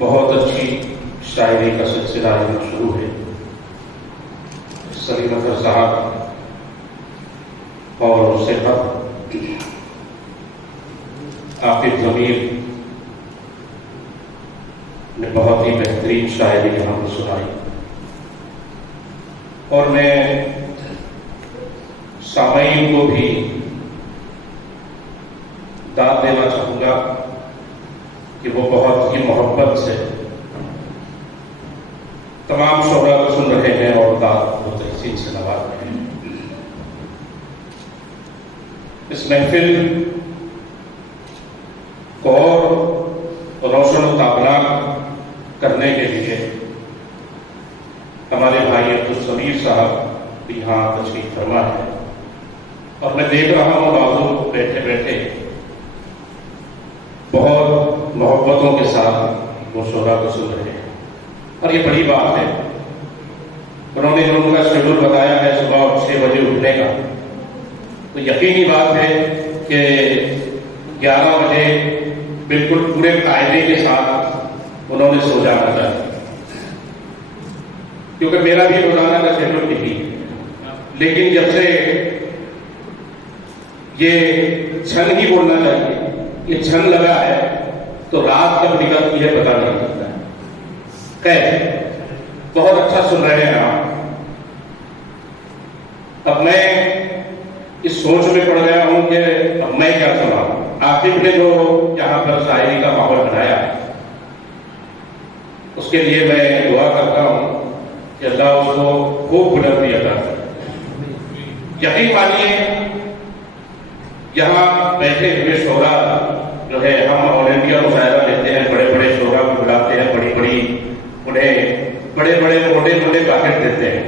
बहुत अच्छी शायरी का सिलसिला यहाँ शुरू है। सलीम अख्तर साहब और उससे आकिब ज़मीर ने बहुत ही बेहतरीन शायरी यहाँ पर सुनाई और मैं सामईन को भी दाद देना चाहूँगा कि वो बहुत ही मोहब्बत से तमाम शोरा को सुन रहे हैं और दाद को तहसीन से नवाज रहे हैं। इस महफिल को और रोशन और ताबनाक करने के लिए हमारे भाई अब्दुल समीर साहब भी यहाँ तशरीफ फरमा है और मैं देख रहा हूँ बाजू बैठे बैठे बहुत मोहब्बतों के साथ वो शोरा को सुन रहे हैं और ये बड़ी बात है। उन्होंने जो उनका शेड्यूल बताया है सुबह 6 बजे उठने का, तो यकीनी बात है कि 11 बजे बिल्कुल पूरे कायदे के साथ उन्होंने सो जाना चाहिए, क्योंकि मेरा भी रोजाना का शेड्यूल नहीं। लेकिन जब से ये क्षण ही बोलना चाहिए, ये क्षण लगा है तो रात कब निकलती है पता नहीं लगता है। खैर, बहुत अच्छा सुन रहे हैं आप। अब मैं इस सोच में पड़ गया हूं कि अब मैं क्या सुनाऊं। आकिब ने जो यहां पर शायरी का माहौल बनाया उसके लिए मैं दुआ करता हूं कि अल्लाह उसको खूब बुलंदी अता करे। यकीन मानिए, यहाँ बैठे हुए शोरा जो है, हम ऑल इंडिया मुशायरा लेते हैं, बड़े बड़े शोरा को बुलाते हैं, बड़ी बड़ी उन्हें बड़े बड़े मोटे मोटे पैकेट देते हैं,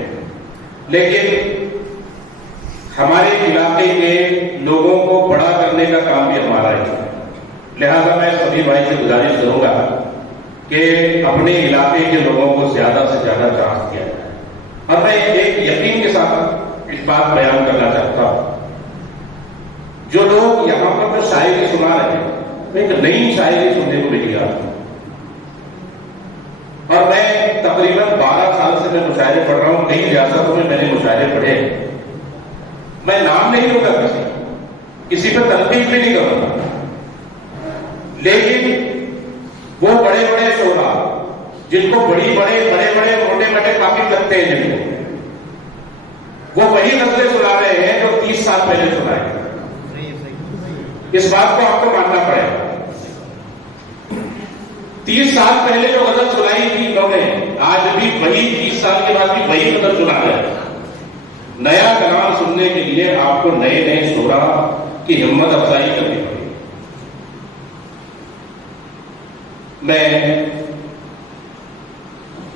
लेकिन हमारे इलाके के लोगों को बड़ा करने का काम भी हमारा है। लिहाजा मैं सभी भाई से गुजारिश करूंगा कि अपने इलाके के लोगों को ज्यादा से ज्यादा चांस दिया जाए। और मैं एक यकीन के साथ इस बात बयान करना चाहता हूं, जो लोग यहां पर जो शायरी सुना रहे हैं, एक नई शायरी सुनने को मिली आपको। और मैं तकरीबन 12 साल से मैं मुशायरे पढ़ रहा हूं, कई रियासतों में मैंने मुशायरे पढ़े। मैं नाम नहीं लूंगा किसी पर तनकीद भी नहीं करूंगा, लेकिन वो बड़े बड़े शोरा जिनको बड़े बड़े मोटे मोटे काफी लगते हैं, जिनको वो वही गजलें सुना रहे हैं जो 30 साल पहले सुनाए। इस बात को आपको मानना पड़ेगा। 30 साल पहले जो गजल सुनाई थी इन्होंने, आज भी वही 30 साल के बाद भी वही गजल सुना रहे हैं। नया कलाम सुनने के लिए आपको नए नए शोरा की हिम्मत अफजाई करनी पड़ेगी। मैं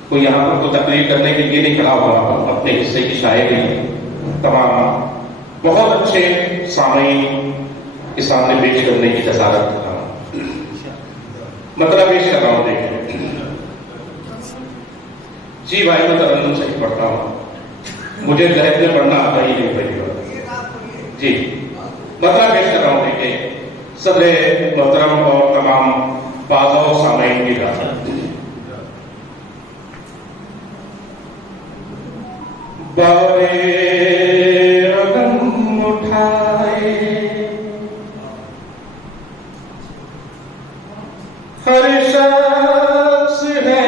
कोई यहां पर तो तकरीर करने के लिए नहीं खड़ा हुआ हूं, अपने हिस्से की शायरी तमाम बहुत अच्छे सामईन के सामने पेश करने की जसारत कर रहा हूं, मतलब पेश कर रहा हूं। देखिए जी भाई, मैं तरन्नुम से ही पढ़ता हूं, मुझे जहर में पढ़ना आता ही नहीं पहली बार जी। मतलब पेश कर रहा हूं। देखिए, सदरे मोहतरम और तमाम बाज़ और सामईन की इजाज़त। बारे रगम उठाए हर शख्स है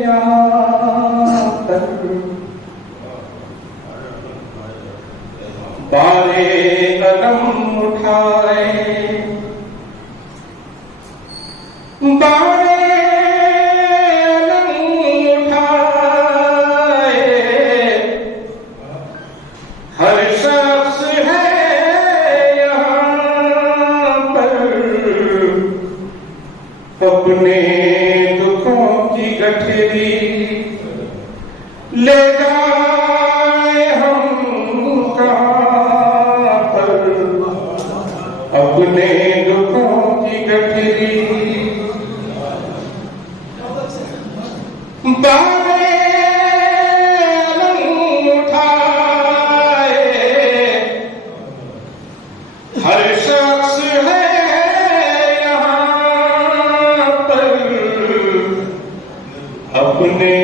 यहाँ पर, बारे कदम उठाए, बारे कदम उठाए, हर शख्स है यहाँ पर, अपने दुखों की गठरी ले जाए हम कहाँ पर, अपने दुखों की गठरी बारे अलम उठाए, हर शख्स है यहाँ पर, अपने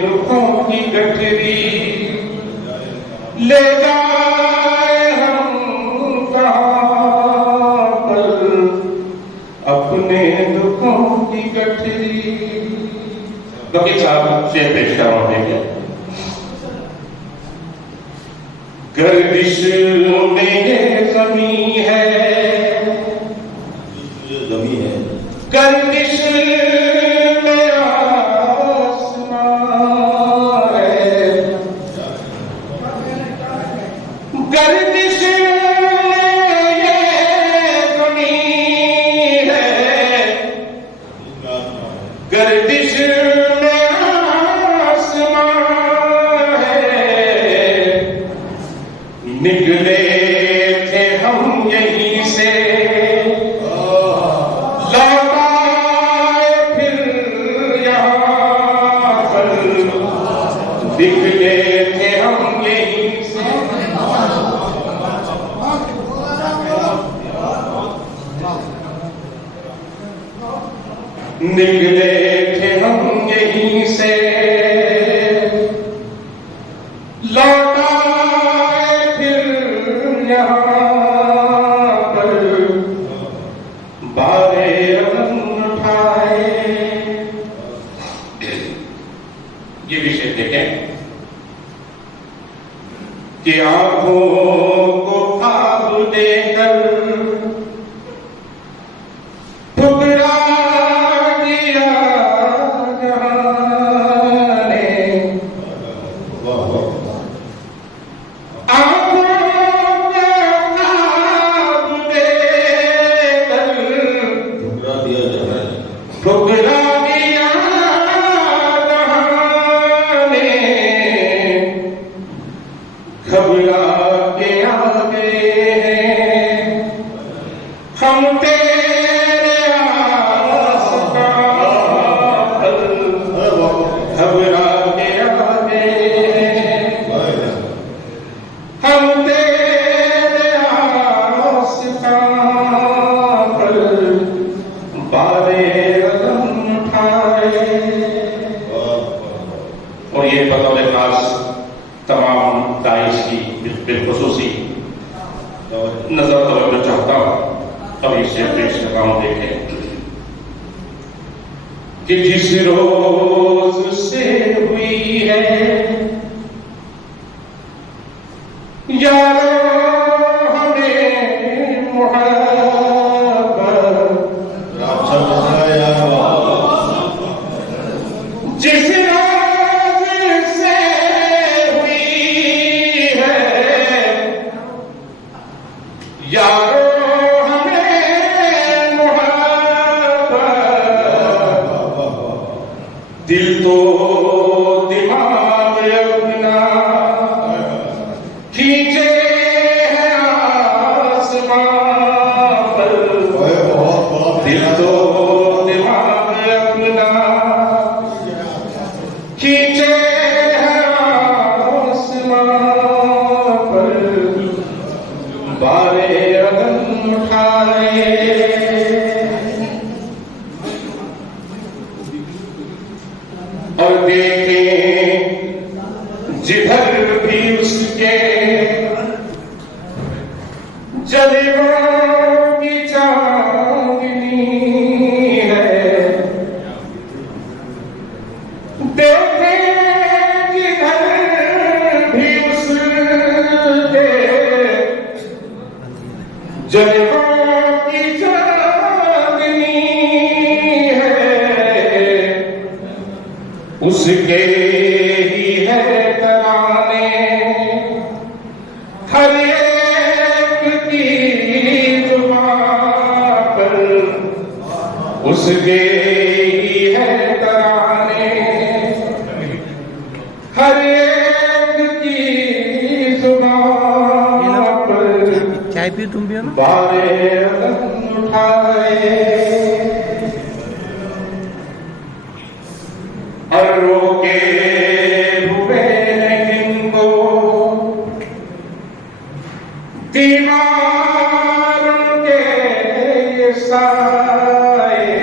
दुखों की गठरी ले जाए हम कहाँ पर, अपने दुखों की गठरी। वकील साहब से पेश करवा देंगे। गर्दिश में ये ज़मीं है, गर्दिश में आसमां है, गर्दिश में ये ज़मीं है, गर्दिश में आसमां है। निकले थे हम यहीं से, निकले थे हम यहीं से, निकले थे हम यहीं से, लौट आए फिर यहाँ पर, बारे उठाए। ये विषय देखें कि आंखों को ख्वाब देकर ठुकरा दिया जहां ने, आंखों को ख्वाब देकर ठुकरा दिया घबरा के आगे हैं हम तेरे आसपास, घबरा के आगे हैं हम तेरे आसपास, बारे रंग उठाए। और ये बतौर खास तमाम दाइश की बिलखुसूसी नजर तवज्जो चाहता हूं। अब इसे पेश कर रहा हूं। देखें कि जिस रोज से हुई है यारो हमें मुहब्बत, जिस यारो हमें मुहब्बत, दिल तो दिमाग अपना खींचे है आसमां पर, दिल तो दिमाग अपना खींचे है आसमां पर, बारे अदम उठाए। और देखें जिधर भी उसके जलवों की चांदनी है, देखें जिधर भी उसके जलवों की चांदनी है, उसके ही है तराने हर एक की जुबान पर, उसके ही है तराने हर एक की जुबान पर, चाय पियो तुम भी बारे उठाए। और रोके हुए इनको दीवार के साए,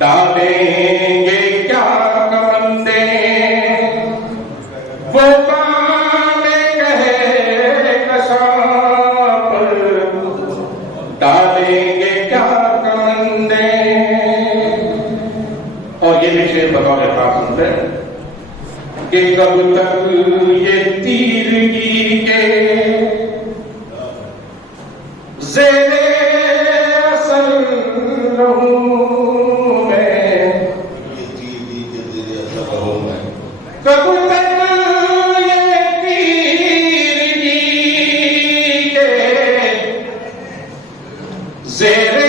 डालेंगे क्या कमंदे वो काने कहे कशाप, डालेंगे क्या कमंदे। और ये भी शेर बतौर खास सुनते हैं कि कब तक ये तीरगी के ज़ेरे असर रहूं मैं, ये तीरगी के ज़ेरे असर रहूं मैं। कब तक ये तीरगी के ज़ेरे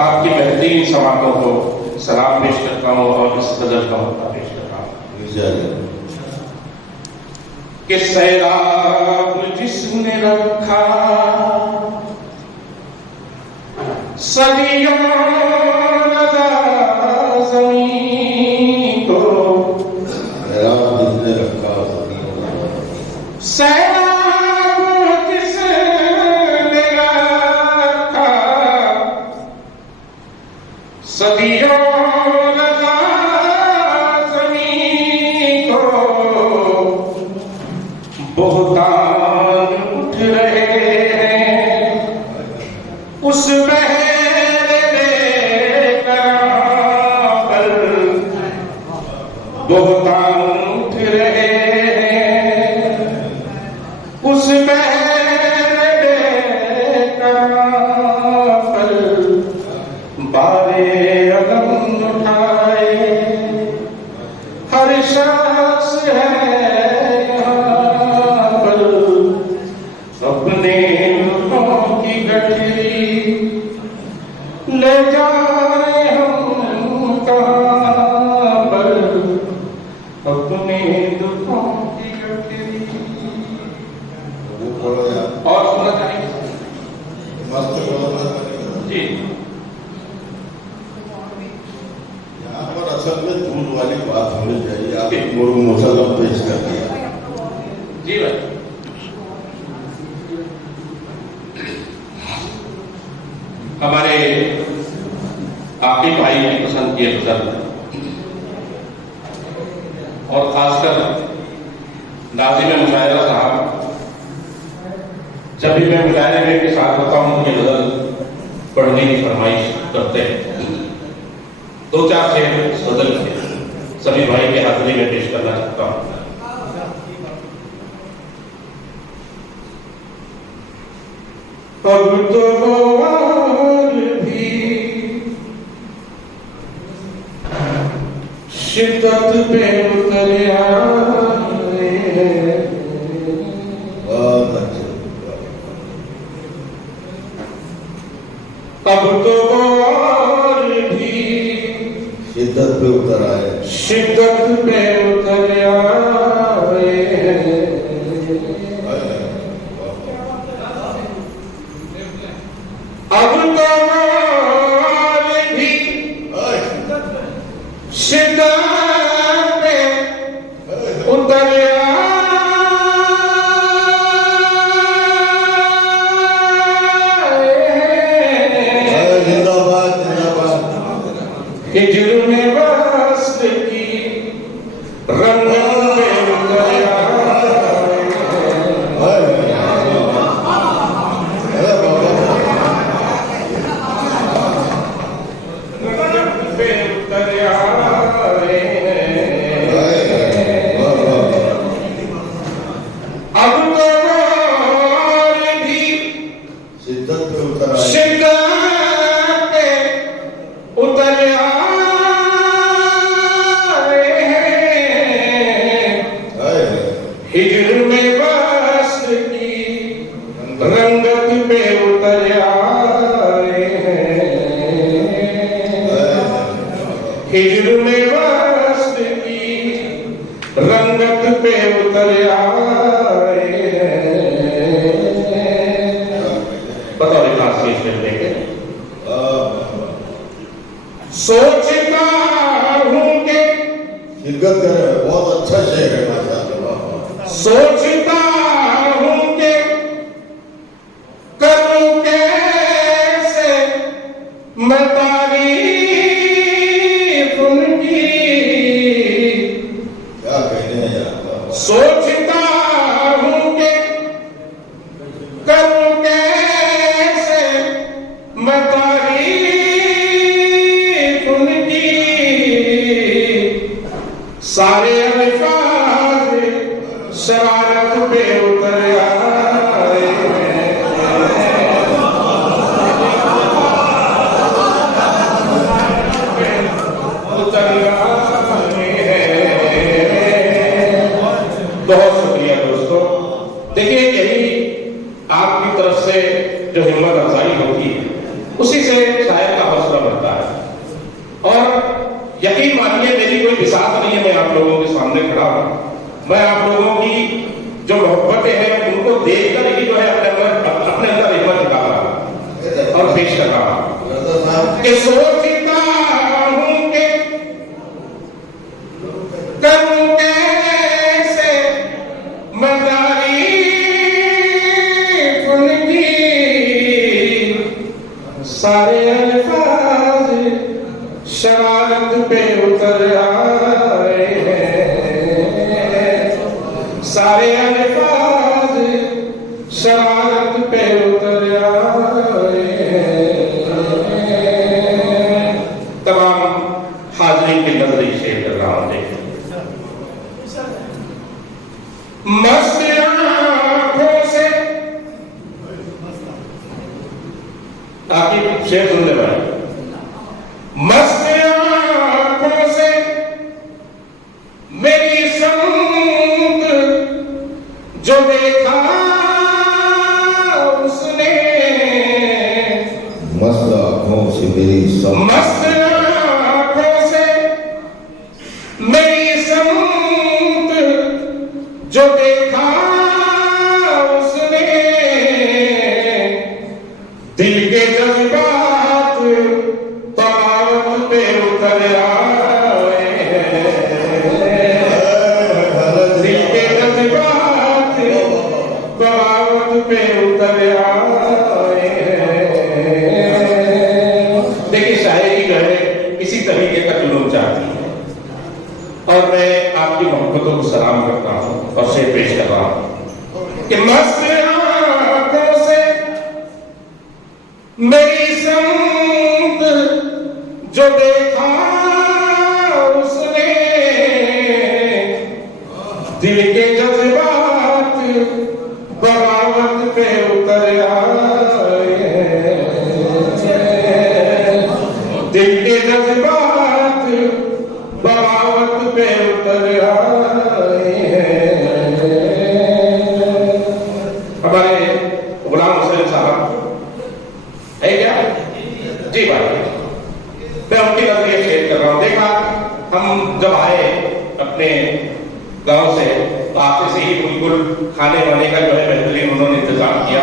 आपकी बेहतरीन समातों को सलाम पेश करता हूँ और इस गजल का मौका पेश करता हूँ कि सैराब जिसने रखा सदियों रज़ा ज़मीन को, सैराब जिसने रखा सदियों सदियों रज़ा ज़मीन को, बहुतान उठ रहे हैं उस बहरे पर, बहुतान उठ रहे हैं उस बहरे पर, बारे अलम उठाए हर शख्स है यहाँ पर, अपने दुखों की गठरी ले जाए हम कहाँ पर, अपने दुखों की गठरी। और सुना चाहिए जी। असल में दूध वाली बात होनी चाहिए, आप मुसलम पेश कर दिया जी भाई। हमारे आकिब भाई ने पसंद किए गजल और खासकर नाज़िम मुशायरा साहब, जब भी मैं मुशायरे में के साथ होता हूँ मुझे गजल पढ़ने की फरमाइश करते हैं। दो चार शेर गजल के सभी भाई के हाजिरी में पेश करना चाहता हूँ। अब तो और भी शिद्दत पे उतर आए, अब तो और भी शिद्दत पे उतर आए, शिद्दत पे उतर आए, अब तो और भी शिद्दत पे उतर हिजर में वस्ल की रंगत पे उतर आए हैं, हिजर में वस्त की रंगत पे उतर आए हैं। बताओ इतिहास की इसमें देखें। सोचता हूं कि शिरकत करे, बहुत अच्छा शेर है माशाअल्लाह। सोचता हूं कि करूं कैसे मैं तारीफ उनकी, क्या कहने हैं यार। सोचता हूं कि करूं कैसे मैं तारीफ उनकी, सारे अल्फाज शरारत पे उतर आए हैं, उतर आए हैं। बहुत शुक्रिया दोस्तों। देखिए यही आपकी तरफ से जो हिम्मत अफजाई होती है उसी से शायर का हौसला बढ़ता है। और यकीन मानिए मेरी कोई विसात नहीं है, मैं आप लोगों के सामने खड़ा हूं। मैं आप लोगों की जो मोहब्बतें हैं उनको देखकर ही जो है अपने अंदर हिम्मत निकाल रहा हूं और पेश कर रहा हूं कि सोचता हूं कि करूं कैसे मैं तारीफ उनकी, सारे अल्फाज शरारत पे उतर आए हैं, सारे अल्फाज शरारत पे उतर आए हैं। तमाम हाज़रीन की नजरें शेयर कर रहा हूं। देखिए मस्त आंखों से आपकी शेर सुन ले भाई। मस्त आंखों से मेरी संग जो देखा उसने, मस्त आंखों से मेरी मस्त आंखों से मेरी संग जो देखा उसने, दिल के जज्बात बगावत पे उतर आए हैं, दिल के जज्बात बगावत पे उतर आए हैं। देखिए शायरी जो है इसी तरीके का जुनून चाहती है और मैं आपकी मोहब्बतों को सलाम करता हूं और शेर पेश कर रहा हूं कि मस्त आंखों से मेरी संग जो देखा उसने, दिल के जज्बात बगावत पे उतर आए हैं, दिल के जज्बात बगावत पे उतर आए हैं। हमारे गुलाम हुसैन साहब है क्या जी भाई, मैं उनकी नजरिए शेयर कर रहा हूं। देखा हम जब आए अपने गांव से तो आपसे से ही बिल्कुल खाने वाने का जो है बेहतरीन उन्होंने इंतजाम किया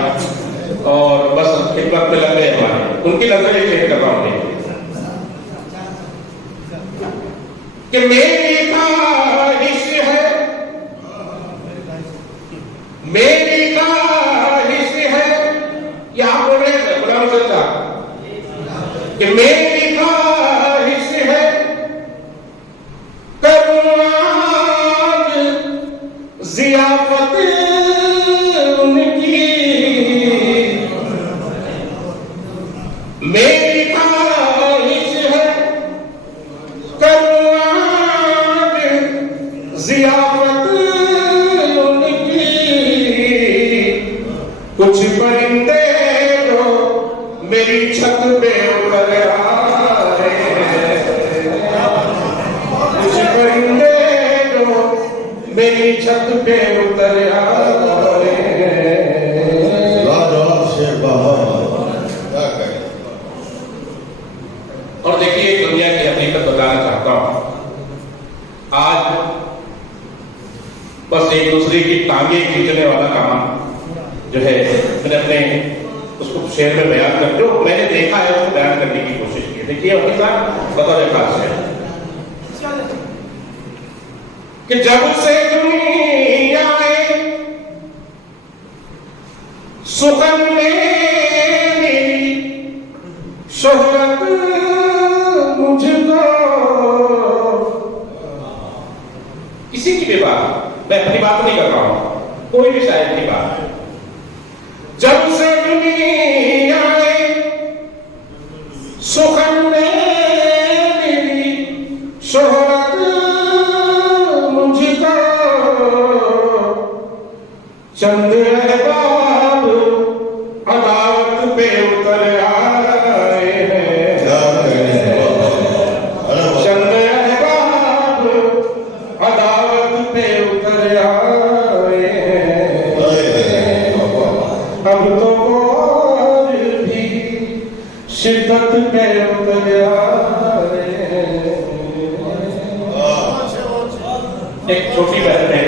और बस खिदमत में लग गए हमारे। उनकी नजरिए शेयर कर रहा हूं कि मेरी ख्वाहिश है, मेरी ख्वाहिश है, क्या बोल रहे हैं गुलाम हुसैन साहब कि मेरी ख्वाहिश है करूं आज जियाफत उनकी, मेरी ख्वाहिश है करूं आज जियाफत उनकी, कुछ परिंदे जो मेरी छत पे उतर आए हैं, कुछ परिंदे जो मेरी छत पे उतर आए हैं। जो है मैंने अपने उसको शेर में बयान कर, जो मैंने देखा है उसको बयान करने की कोशिश की। देखिए अपने साथ बतौर खास है कि जब से दुनिया में सुखन में मेरी शोहरत मुझको, किसी की भी बात, मैं अपनी बात नहीं कर रहा हूं, कोई भी शायर की बात, जब से दुनिया में सुखन में मेरी शोहरत मुझको, चंद अहबाब अदावत पे उतर आए हैं, चंद अहबाब अदावत पे उतर आए हैं, अब तो और भी शिद्दत पे उतर आए हैं। एक छोटी बहन है